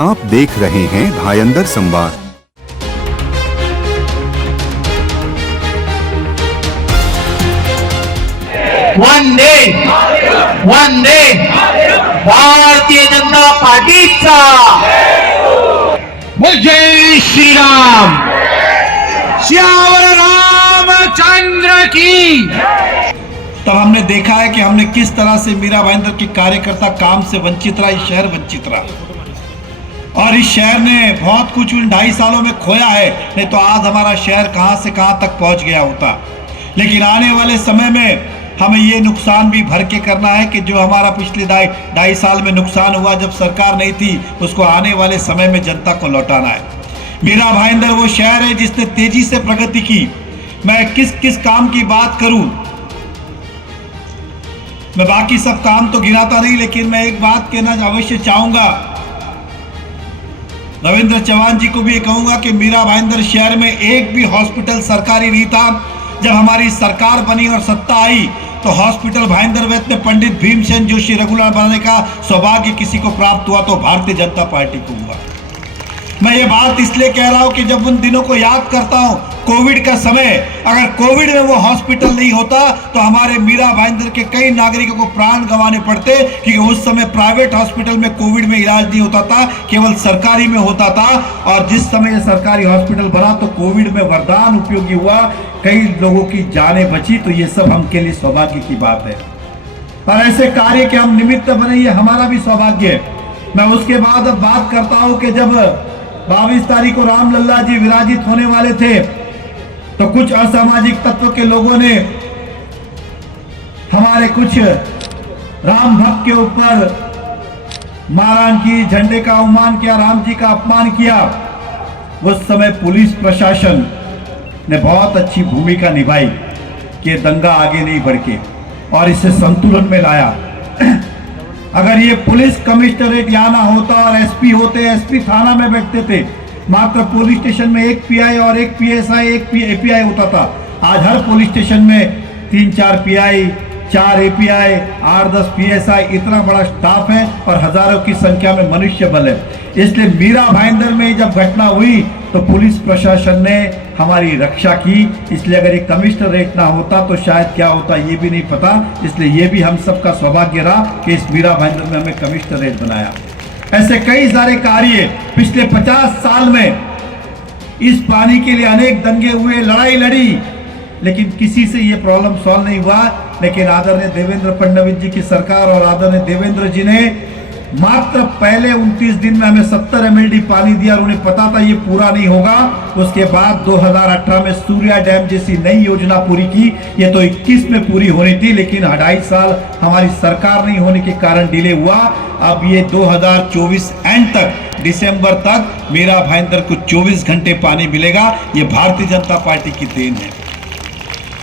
आप देख रहे हैं भायंदर संवाद। वंदे वंदे भारतीय जनता पार्टीचा जय श्री राम, श्यावर रामचंद्र की। तब हमने देखा है कि हमने किस तरह से मीरा भाईंदर के कार्यकर्ता काम से वंचित रहा, इस शहर वंचित रहा और इस शहर ने बहुत कुछ उन 2.5 सालों में खोया है। नहीं तो आज हमारा शहर कहां से कहां तक पहुंच गया होता। लेकिन आने वाले समय में हमें ये नुकसान भी भर के करना है कि जो हमारा पिछले 2.5 साल में नुकसान हुआ जब सरकार नहीं थी, उसको आने वाले समय में जनता को लौटाना है। मीरा भाईंदर वो शहर है जिसने तेजी से प्रगति की। मैं किस किस काम की बात करूं, मैं बाकी सब काम तो गिनाता नहीं, लेकिन मैं एक बात कहना अवश्य चाहूंगा। रविंद्र चौहान जी को भी ये कहूंगा कि मीरा भाईंदर शहर में एक भी हॉस्पिटल सरकारी नहीं था। जब हमारी सरकार बनी और सत्ता आई तो हॉस्पिटल भाईंदर वैद्य में पंडित भीमसेन जोशी रेगुलर बनाने का सौभाग्य किसी को प्राप्त हुआ तो भारतीय जनता पार्टी को हुआ। मैं ये बात इसलिए कह रहा हूं कि जब उन दिनों को याद करता हूं, कोविड का समय, अगर कोविड में वो हॉस्पिटल नहीं होता तो हमारे मीरा भाईंदर के कई नागरिकों को प्राण गंवाने पड़ते, क्योंकि उस समय प्राइवेट हॉस्पिटल में कोविड में इलाज नहीं होता था, केवल सरकारी में होता था। और जिस समय ये सरकारी हॉस्पिटल बना तो कोविड में वरदान उपयोगी हुआ, कई लोगों की जानें बची। तो ये सब हमके लिए सौभाग्य की बात है और ऐसे कार्य के हम निमित्त बने, ये हमारा भी सौभाग्य है। मैं उसके बाद अब बात करता हूं कि जब 22 तारीख को रामलल्ला जी विराजित होने वाले थे तो कुछ असामाजिक तत्व के लोगों ने हमारे कुछ राम भक्त के ऊपर मारहाण की, झंडे का अवमान किया, राम जी का अपमान किया। उस समय पुलिस प्रशासन ने बहुत अच्छी भूमिका निभाई कि दंगा आगे नहीं बढ़ के और इसे संतुलन में लाया। अगर ये पुलिस कमिश्नरेट यहाँ ना होता और एसपी होते, एसपी थाना में बैठते थे, मात्र पुलिस स्टेशन में एक पीआई और एक पीएसआई, एक एपीआई होता था। आज हर पुलिस स्टेशन में 3-4 पीआई, 4 एपीआई, 8-10 पीएसआई, इतना बड़ा स्टाफ है और हजारों की संख्या में मनुष्य बल है। इसलिए मीरा भाईंदर में जब घटना हुई तो पुलिस प्रशासन ने हमारी रक्षा की। इसलिए अगर ये कमिश्नरेट ना होता तो शायद क्या होता ये भी नहीं पता। इसलिए ये भी हम सबका सौभाग्य रहा कि इस मीरा भाईंदर में हमें कमिश्नरेट बनाया। ऐसे कई सारे कार्य पिछले 50 साल में इस पानी के लिए अनेक दंगे हुए, लड़ाई लड़ी, लेकिन किसी से ये प्रॉब्लम सॉल्व नहीं हुआ। लेकिन आदरणीय देवेंद्र फडणवीस जी की सरकार और आदरणीय देवेंद्र जी ने मात्र पहले 29 दिन में हमें 70 MLD पानी दिया और उन्हें पता था ये पूरा नहीं होगा। उसके बाद 2018 में सूर्या डैम जैसी नई योजना पूरी की। ये तो 21 में पूरी होनी थी, लेकिन 2.5 साल हमारी सरकार नहीं होने के कारण डिले हुआ। अब ये 2024 एंड तक, दिसंबर तक मीरा भाईंदर को 24 घंटे पानी मिलेगा। ये भारतीय जनता पार्टी की देन है।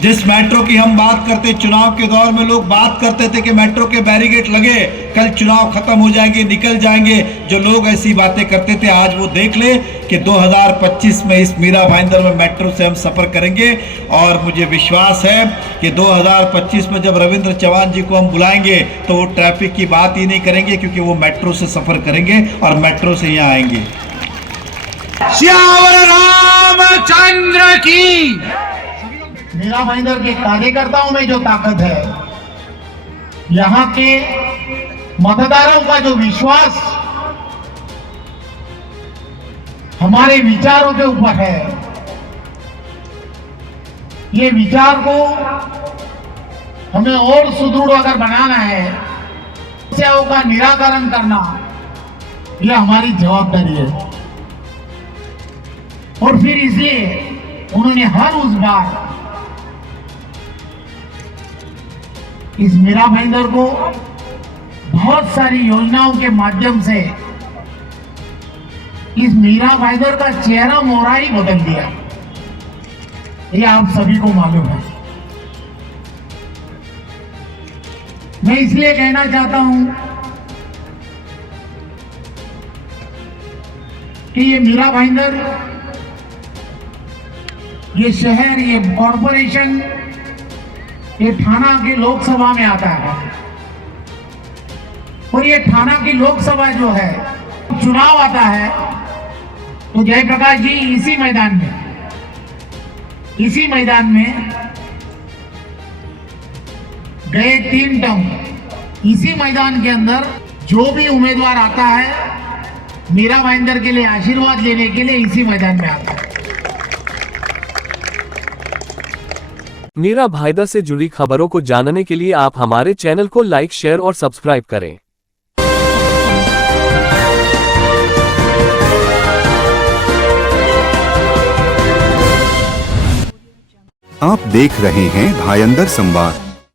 जिस मेट्रो की हम बात करते, चुनाव के दौर में लोग बात करते थे कि मेट्रो के बैरिकेड लगे, कल चुनाव खत्म हो जाएंगे, निकल जाएंगे। जो लोग ऐसी बातें करते थे आज वो देख ले कि 2025 में इस मीरा भाईंदर में मेट्रो से हम सफर करेंगे। और मुझे विश्वास है कि 2025 में जब रविंद्र चौहान जी को हम बुलाएंगे तो वो ट्रैफिक की बात ही नहीं करेंगे, क्योंकि वो मेट्रो से सफर करेंगे और मेट्रो से यहाँ आएंगे। श्यावर रामचंद्र की। मीरा भाईंदर के कार्यकर्ताओं में जो ताकत है, यहाँ के मतदारों का जो विश्वास हमारे विचारों के ऊपर है, ये विचार को हमें और सुदृढ़ अगर बनाना है, समस्याओं का निराकरण करना, ये हमारी जवाबदारी है। और फिर इसलिए उन्होंने हर उस बार इस मीरा भाईंदर को बहुत सारी योजनाओं के माध्यम से इस मीरा भाईंदर का चेहरा मोहरा ही बदल दिया। ये आप सभी को मालूम है। मैं इसलिए कहना चाहता हूं कि ये मीरा भाईंदर, ये शहर, ये कॉरपोरेशन, ये थाना की लोकसभा में आता है और ये थाना की लोकसभा जो है चुनाव आता है तो जयप्रकाश जी इसी मैदान में गए 3 टर्म, इसी मैदान के अंदर जो भी उम्मीदवार आता है मीरा भाईंदर के लिए आशीर्वाद लेने के लिए इसी मैदान में आता है। मीरा भाईंदर से जुड़ी खबरों को जानने के लिए आप हमारे चैनल को लाइक, शेयर और सब्सक्राइब करें। आप देख रहे हैं भायंदर संवाद।